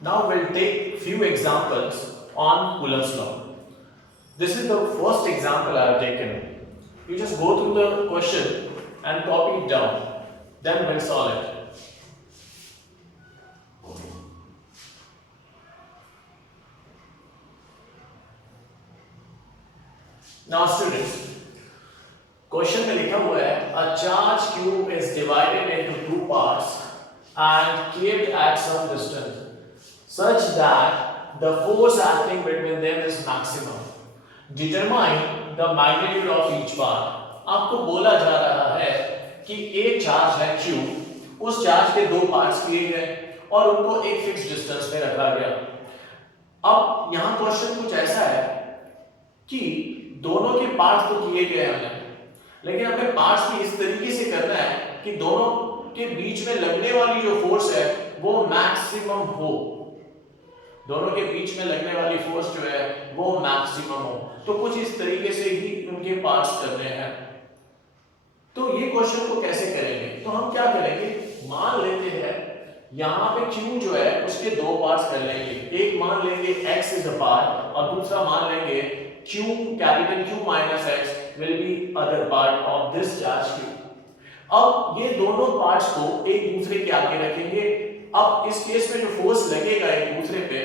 Now we'll take few examples on Coulomb's law. This is the first example I have taken. You just go through the question and copy it down. Then we'll solve it. Now students, question में लिखा हुआ है a charge q is divided into two parts and kept at some distance such that the force acting between them is maximum. Determine the magnitude of each part. आपको बोला जा रहा है कि एक चार्ज है q, उस चार्ज के दो पार्ट्स किए गए और उनको एक फिक्स डिस्टेंस पे रखा गया। अब यहाँ क्वेश्चन कुछ ऐसा है कि दोनों के पार्ट्स तो किए गए हैं, लेकिन हमें पार्ट्स भी इस तरीके से करना है कि दोनों के बीच में लगने वाली जो फोर्स है वो मैक्सिमम हो। दोनों के बीच में लगने वाली फोर्स जो है वो मैक्सिमम हो। तो कुछ इस तरीके से ही उनके पार्ट्स करने हैं। तो ये क्वेश्चन को कैसे करेंगे? तो हम क्या करेंगे, मान लेते हैं यहाँ पे Q जो है उसके दो पार्ट्स कर लेंगे। एक मान लेंगे x इज अ पार्ट और दूसरा मान लेंगे Q capital Q minus x will be other part of this charge Q। अब ये दोनों पार्ट्स को एक दूसरे के आगे रखेंगे। अब इस केस में जो फोर्स लगेगा एक दूसरे पे,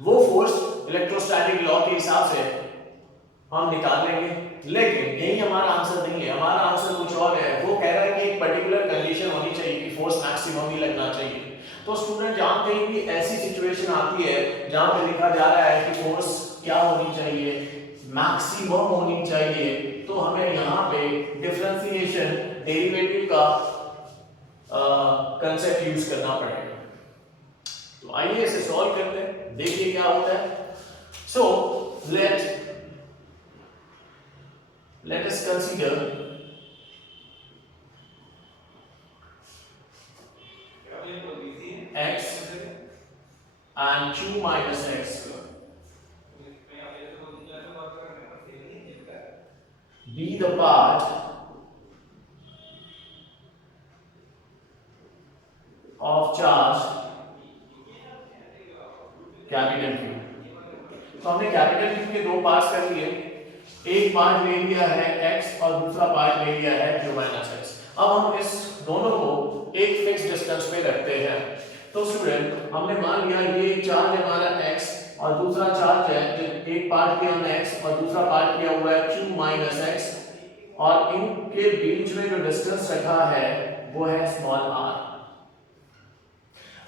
वो फोर्स इलेक्ट्रोस्टैटिक लॉ के हिसाब से हम निकाल लेंगे। लेकिन यही हमारा आंसर नहीं है, हमारा आंसर कुछ और है। वो कह रहा है कि एक पर्टिकुलर कंडीशन होनी चाहिए कि फोर्स मैक्सिमम ही लगना चाहिए। तो स्टूडेंट जहां कहीं भी ऐसी सिचुएशन आती है जहां पे लिखा जा रहा है कि फोर्स क्या होनी चाहिए, मैक्सिमम होनी चाहिए, तो हमें यहाँ पे डिफरेंशिएशन डेरिवेटिव का कंसेप्ट यूज करना पड़ेगा। तो आइए इसे सॉल्व करते हैं, देखिए क्या होता है। सो let us consider x and q minus x be the part of charge capital Q। तो हमने कैपिटल Q के दो पार्ट्स कर लिए, एक पार्ट ले लिया है x और दूसरा पार्ट ले लिया है q माइनस x। अब हम इस दोनों को एक फिक्स डिस्टेंस पे रखते हैं। तो स्टूडेंट हमने मान लिया ये चार्ज है हमारा x और दूसरा चार्ज है, एक पार्ट किया हमने x और दूसरा पार्ट किया हुआ है q माइनस x और इनके बीच में जो डिस्टेंस रखा है वो है स्मॉल r।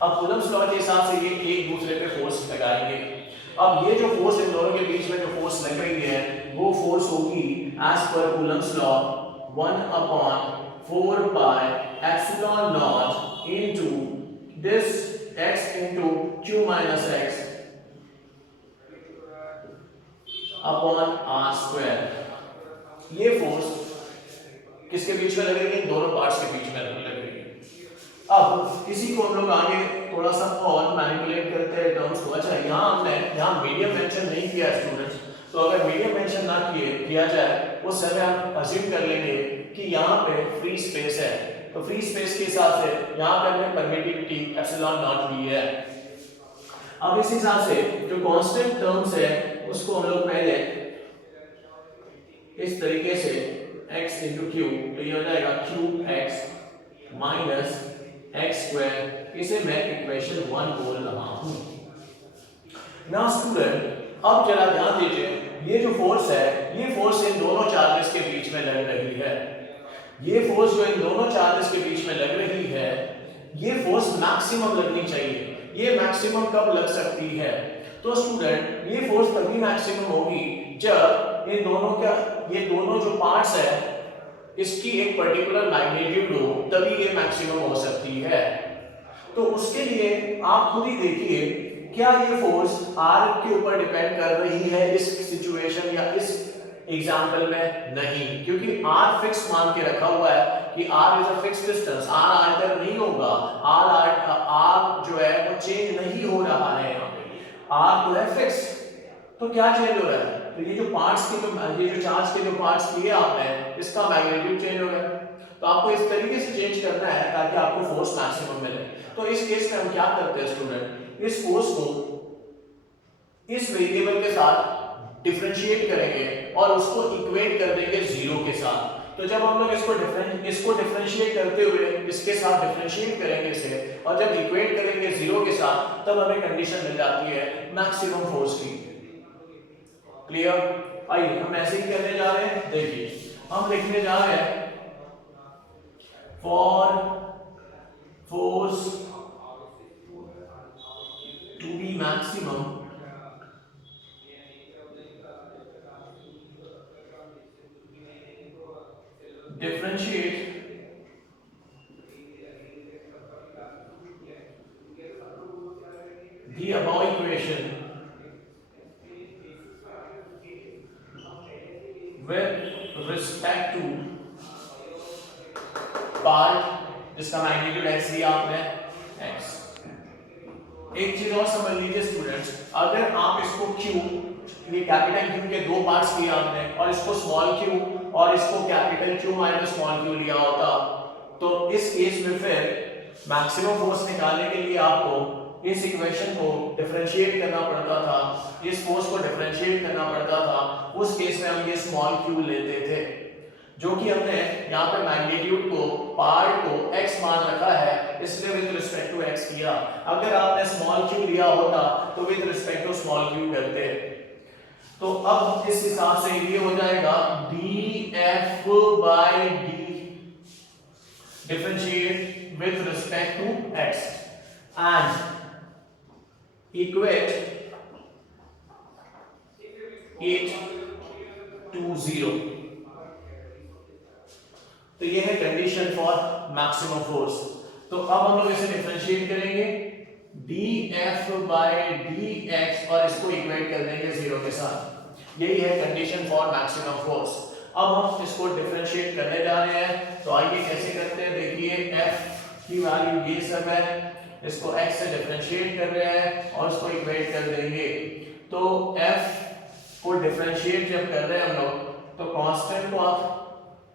अब कूलम्ब्स लॉ के हिसाब से ये एक दूसरे पे फोर्स लगाएंगे। अब ये जो फोर्स इन दोनों के बीच में जो फोर्स लग रही है वो फोर्स होगी एज पर Coulomb's law 1/4 pi epsilon not into this x into q minus x upon r square. ये फोर्स किसके बीच में लग रही है? दोनों पार्ट्स के बीच में लग रही है। अब इसी को हम लोग आगे थोड़ा सा और मैनिपुलेट करते हैं टर्म्स को। अच्छा यहाँ मीडियम मेंशन नहीं किया स्टूडेंट्स, तो अगर मीडियम मेंशन ना किया जाए उस समय हम अज्यूम कर लेंगे कि यहाँ पे फ्री स्पेस है। तो फ्री स्पेस के हिसाब से यहाँ पे हमने परमिटिविटी एप्सिलॉन नॉट ली है। अब इस हिसाब से जो कांस्टेंट टर्म्स है उसको हम लोग पहले इस तरीके से x into q, तो ये हो जाएगा qx माइनस x स्क्वायर, इसे मैं इक्वेशन 1 बोल रहा हूं। नाउ स्टूडेंट अब जरा ध्यान दीजिए, ये जो फोर्स है ये फोर्स इन दोनों चार्जेस के बीच में लग रही है। ये फोर्स जो इन दोनों चार्जेस के बीच में लग रही है ये फोर्स मैक्सिमम लगनी चाहिए। ये मैक्सिमम कब लग सकती है? तो स्टूडेंट ये फोर्स तभी मैक्सिमम होगी जब इन दोनों का ये दोनों जो पार्ट्स है इसकी एक पर्टिकुलर मैग्नीट्यूड हो, तभी ये मैक्सिमम हो सकती है। तो उसके लिए आप खुद ही देखिए क्या ये फोर्स r के ऊपर डिपेंड कर रही है इस सिचुएशन या इस एग्जांपल में? नहीं, क्योंकि r फिक्स मान के रखा हुआ है कि r is a fix distance, r alter नहीं होगा। r जो है वो चेंज नहीं हो रहा है, यहाँ पे r तो है फिक्स, तो क्या चेंज हो रहा है? तो ये जो पार्ट्स के ये जो चार्ज के जो पार्ट्स किए आपने इसका मैग्नीट्यूड चेंज हो रहा है। तो आपको इस तरीके से चेंज करना है ताकि आपको फोर्स मैक्सिमम मिले। तो इस केस में हम क्या करते हैं स्टूडेंट, इस फोर्स को इस वेरिएबल के साथ डिफरेंशिएट करेंगे और उसको इक्वेट कर देंगे जीरो के साथ। तो जब हम लोग इसको डिफरेंशिएट करते हुए इसके साथ डिफरेंशिएट करेंगे इसे, और जब इक्वेट करेंगे जीरो के साथ, तब हमें कंडीशन मिल जाती है मैक्सिमम फोर्स की। क्लियर? आइए हम ऐसे ही करने जा रहे हैं। देखिए हम लिखने जा रहे हैं for force to be maximum differentiate the above equation with respect to part जिसका मैग्नीट्यूड x लिया आपने x। एक चीज और समझ लीजिए स्टूडेंट्स, अगर आप इसको q, ये कैपिटल Q के दो पार्ट्स लिए आपने, और इसको स्मॉल q और इसको capital Q minus small q लिया होता, तो इस केस में फिर मैक्सिमम फोर्स निकालने के लिए आपको इस इक्वेशन को डिफरेंशिएट करना पड़ता था, इस फोर्स को डिफरेंशिएट करना पड़ता था। उस केस में हम ये स्मॉल q लेते थे, जो कि हमने यहाँ पे मैग्नीट्यूड को, पार्ट को x मान रखा है, इसलिए विद रिस्पेक्ट टू x किया। अगर आपने स्मॉल q लिया होता तो with respect to small q करते। तो अब इस हिसाब से ये हो जाएगा df by d differentiate with respect to x and equate it to 0। तो ये है कंडीशन फॉर मैक्सिमम फोर्स। तो अब हम लोग इसे डिफरेंशिएट करेंगे df by dx और इसको इक्वेट कर देंगे 0 के साथ। यही है कंडीशन फॉर मैक्सिमम फोर्स। अब हम इसको डिफरेंशिएट करने जा रहे हैं, तो आइए कैसे करते हैं। देखिए f की वैल्यू ये सब है, इसको x से डिफरेंशिएट कर रहे हैं और इसको इक्वेट कर देंगे। तो f को डिफरेंशिएट जब कर रहे हैं हम लोग, तो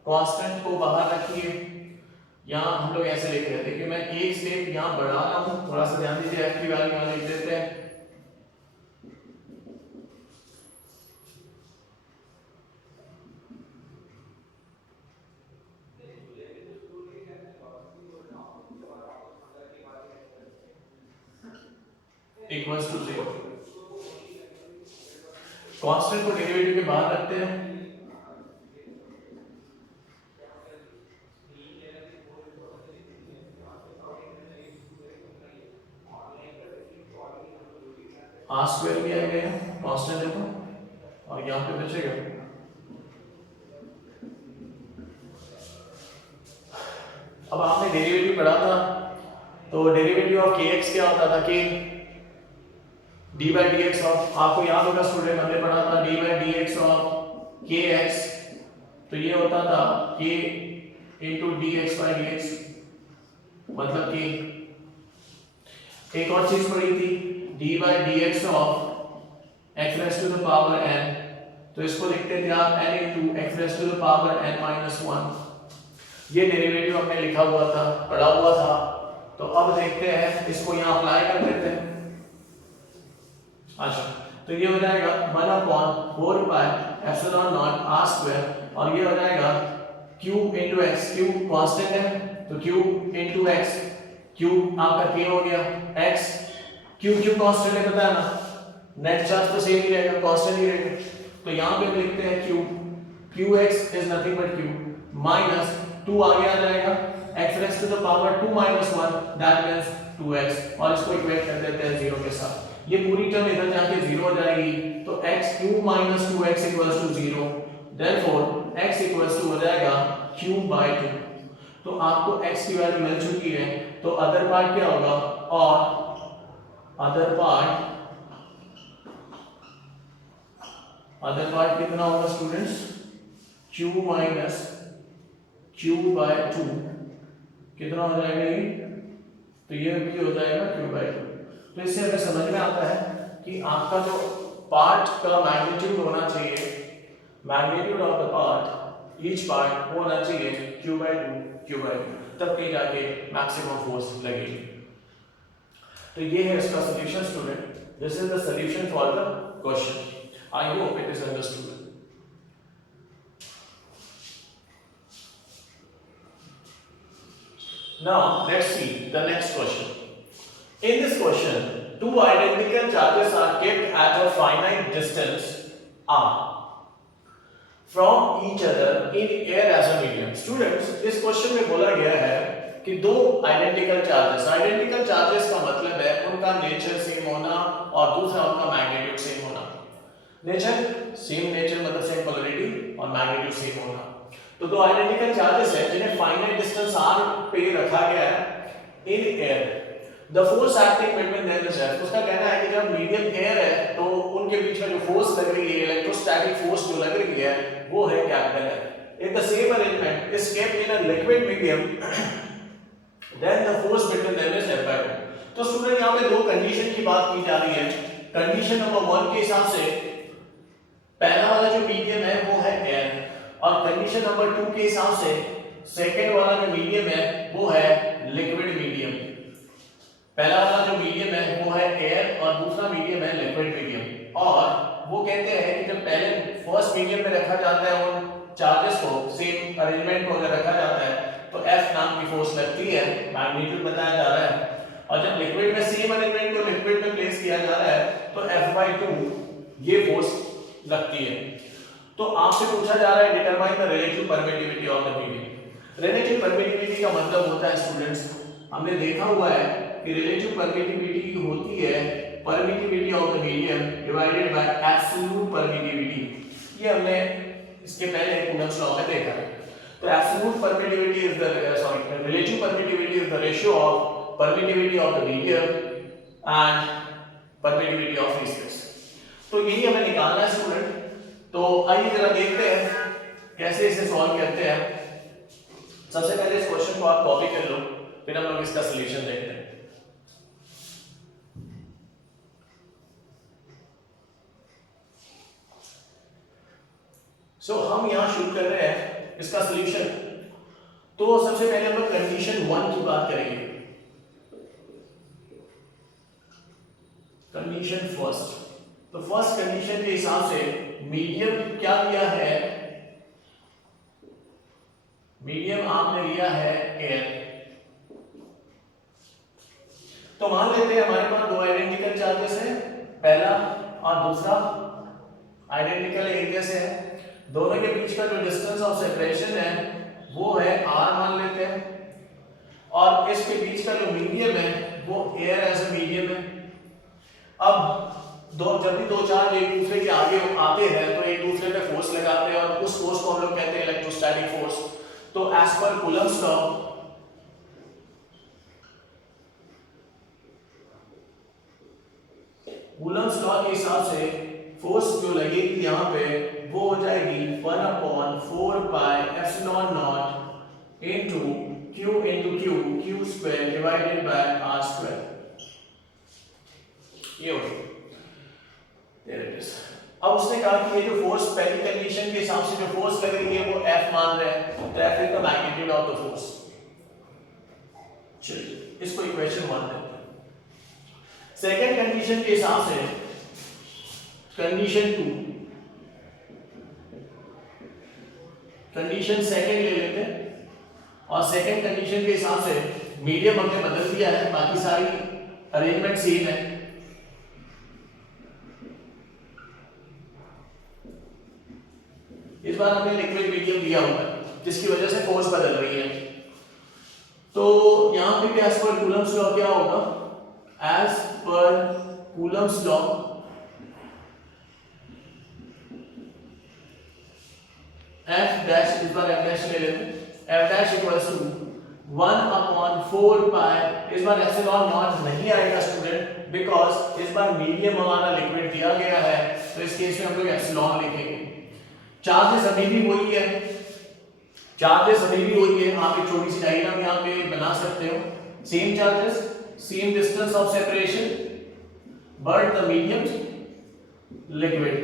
कांस्टेंट को बाहर रखिए। यहाँ हम लोग ऐसे लिख रहे हैं, देखिए मैं एक स्टेप यहाँ बढ़ा रहा हूँ, थोड़ा सा ध्यान दीजिए। f की वैल्यू यहाँ लिख देते हैं, इक्वल्स टू 0। कांस्टेंट को डेरिवेटिव के बाहर रखते हैं, r स्क्वायर किया गया कांस्टेंट देखो, और यहाँ पे बचेगा अब आपने डेरिवेटिव पढ़ा था, तो डेरिवेटिव ऑफ kx क्या होता था, k d by dx of, आपको याद होगा स्टूडेंट हमने पढ़ा था d by dx of kx, तो ये होता था k into dx by dx, मतलब कि एक और चीज पढ़ी थी d by dx of x raised to the power n, तो इसको लिखते थे आप n into x raised to the power n minus 1। ये डेरिवेटिव हमने लिखा हुआ था, पढ़ा हुआ था। तो अब देखते हैं इसको यहाँ अप्लाई कर देते हैं। अच्छा, तो ये हो जाएगा 1/4 pi epsilon naught r square, और ये हो जाएगा q into x, q constant है तो q into x, q आपका k हो गया, x q कांस्टेंट है, पता है ना, नेट चार्ज तो सेम ही रहेगा, कांस्टेंट ही रहेगा। तो यहाँ पे हम लिखते हैं qx is nothing but q minus 2 आगे आ जाएगा x raised to the power 2 minus 1, that means 2x, और इसको इक्वेट कर देते हैं 0 के साथ। ये पूरी टर्म इधर जाके 0 हो जाएगी, तो x q minus 2x equals to 0, therefore x equals to हो जाएगा q by 2। तो आपको x की वैल्यू मिल चुकी है, तो अदर पार्ट क्या होगा, और अदर पार्ट कितना होगा students, q minus q by 2 कितना हो जाएगा ये, तो ये भी हो जाएगा q by 2। तो इससे हमें समझ में आता है कि आपका जो पार्ट का मैग्नीट्यूड होना चाहिए, magnitude of the part, each part वो होना चाहिए q by 2, तब कहीं जाके मैक्सिमम फोर्स लगेगी। तो ये है इसका solution student. This is the solution for the question. I hope it is understood. Now let's see the next question. In this question, two identical charges are kept at a finite distance r from each other in air as a medium. Students, इस question में बोला गया है कि दो identical charges का मतलब है उनका नेचर सेम होना और दूसरा उनका मैग्नीट्यूड सेम होना. नेचर मतलब सेम पोलैरिटी और मैग्नीट्यूड सेम होना. तो दो आइडेंटिकल चार्जेस हैं जिन्हें फाइनाइट डिस्टेंस r पे रखा गया है in air. The force acting between them is F. उसका कहना है कि जब मीडियम एयर है तो उनके बीच में जो फोर्स लग रही है, इलेक्ट्रोस्टैटिक फोर्स जो लग रही है, वो है capital F. If the same arrangement is kept in a liquid medium, then the force between them is F/2. तो स्टूडेंट यहाँ पे दो कंडीशन की बात की जा रही है. कंडीशन नंबर 1 के हिसाब से पहला वाला जो मीडियम है वो है एयर, और कंडीशन नंबर 2 के हिसाब से सेकंड वाला जो मीडियम है वो है लिक्विड मीडियम. पहला वाला जो मीडियम है वो है एयर और दूसरा मीडियम है लिक्विड मीडियम. और वो कहते हैं कि जब पहले फर्स्ट मीडियम में रखा जाता है उन चार्जेस को, सेम अरेंजमेंट को अगर रखा जाता है तो F नाम की फोर्स लगती है, मैग्नीट्यूड बताया जा रहा है. और जब लिक्विड में सेम अरेंजमेंट को लिक्विड में प्लेस किया जा रहा है तो F/2 ये फोर्स लगती है. तो आपसे पूछा जा रहा है determine the relative permittivity of the medium. Relative permittivity का मतलब होता है स्टूडेंट्स, हमने देखा हुआ है कि रिलेटिव परमिटिविटी होती है permittivity of the medium divided by absolute permittivity. ये हमने इसके पहले कूलम्ब्स लॉ में देखा है. तो absolute permittivity is the relative permittivity is the ratio of permittivity of the medium and permittivity of free space. तो यही हमें निकालना है स्टूडेंट. तो आइए जरा देखते हैं कैसे इसे सॉल्व करते हैं. सबसे पहले इस क्वेश्चन को आप कॉपी कर लो, फिर हम लोग इसका सॉल्यूशन देखते हैं. सो हम यहां शुरू कर रहे हैं इसका सॉल्यूशन. तो सबसे पहले हम लोग कंडीशन 1 की बात करेंगे. Condition first. तो फर्स्ट कंडीशन के हिसाब से मीडियम क्या दिया है, मीडियम आपने लिया है एयर. तो मान लेते हैं हमारे पास दो आइडेंटिकल चार्जेस हैं, पहला और दूसरा आइडेंटिकल एरिया से है. दोनों के बीच का जो डिस्टेंस ऑफ सेपरेशन है वो है r मान लेते हैं, और इसके बीच का जो मीडियम है वो एयर एज अ मीडियम है. अब जब भी दो चार्ज एक दूसरे के आगे आते हैं तो एक दूसरे पे फोर्स लगाते हैं और उस फोर्स को हम लोग कहते हैं इलेक्ट्रोस्टैटिक फोर्स. तो एज पर कूलम्ब्स लॉ के हिसाब से फोर्स जो लगेगी यहाँ पे वो हो जाएगी 1/4 pi epsilon not into q square divided by r square. ये हो गया. अब उसने कहा कि ये जो फोर्स पहली कंडीशन के हिसाब से जो फोर्स लग रही है वो F मान रहे हैं, तो F is the magnitude of the force. चलिए इसको इक्वेशन 1 करते हैं. सेकंड कंडीशन के हिसाब से कंडीशन 2, कंडीशन सेकंड ले लेते हैं. और सेकंड कंडीशन के हिसाब से मीडियम हमने बदल दिया है, बाकी सारी अरेंजमेंट सेम है. इस बार हमने लिक्विड मीडियम दिया हुआ है जिसकी वजह से फोर्स बदल रही है. तो यहां पे भी एज पर कूलम्ब्स लॉ क्या होगा, एज पर कूलम्ब्स लॉ F डैश इस बार F डैश ले लेते हैं. F डैश इक्वल्स टू 1/4 पाई. इस बार एप्सिलॉन नॉट नहीं आएगा स्टूडेंट, बिकॉज इस बार मीडियम हमारा लिक्विड दिया गया है, तो इस केस में हम लोग एप्सिलॉन लिखेंगे. चार्जेस अभी भी वही है, आप एक छोटी सी डायग्राम यहाँ पे बना सकते हो. Same charges, same distance of separation, but the medium liquid.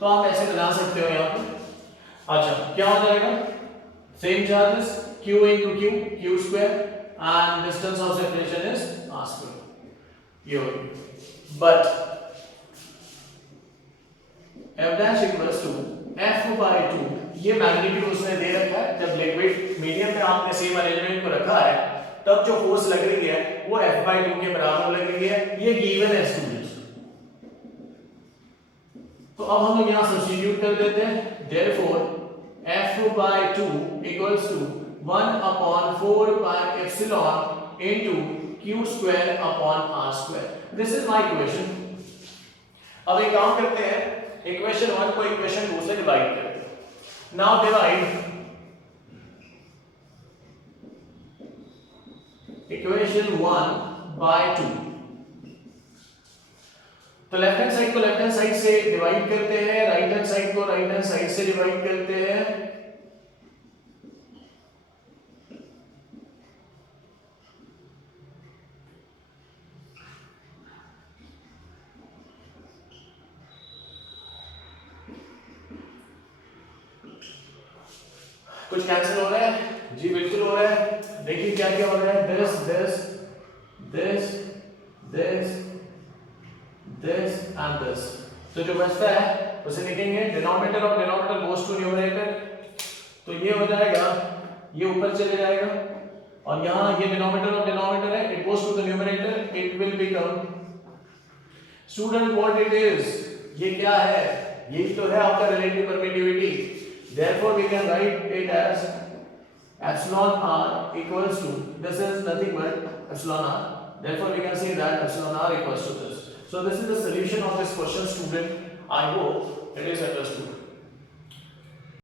तो आप ऐसे बना सकते हो यहाँ पे. अच्छा क्या हो जाएगा, same charges q into q square and distance of separation is r square. ये हो गई, but f dash equals to f by 2, ये मैग्नीट्यूड उसने दे रखा है। जब लिक्विड मीडियम में आपने सेम अरेंजमेंट को रखा है तब जो फोर्स लग रही है वो f by 2 के बराबर लग रही है, ये गिवन है स्टूडेंट्स। तो अब हम लोग यहाँ सब्स्टिट्यूट कर देते हैं, therefore f by 2 equals to 1 upon 4 pi epsilon into q square upon r square. This is my equation. अब एक काम करते हैं, इक्वेशन 1 को इक्वेशन 2 से डिवाइड करते हैं। Now divide equation 1 by 2। तो लेफ्ट हैंड साइड को लेफ्ट हैंड साइड से डिवाइड करते हैं, राइट हैंड साइड को राइट हैंड साइड से डिवाइड करते हैं। कुछ कैंसिल हो रहा है जी, बिल्कुल हो रहा है। देखिए क्या क्या हो रहा है, this this this this this and this. तो जो बचता है उसे लिखेंगे denominator of denominator goes to numerator, तो ये हो जाएगा, ये ऊपर चले जाएगा और यहाँ ये डिनोमिनेटर ऑफ डिनोमिनेटर है, it goes to the numerator, it will become student what it is, ये क्या है, यही तो है आपका relative permittivity. Therefore we can write it as epsilon r equals to, this is nothing but epsilon r, therefore we can say that epsilon r equals to this. So this is the solution of this question, student. I hope it is understood.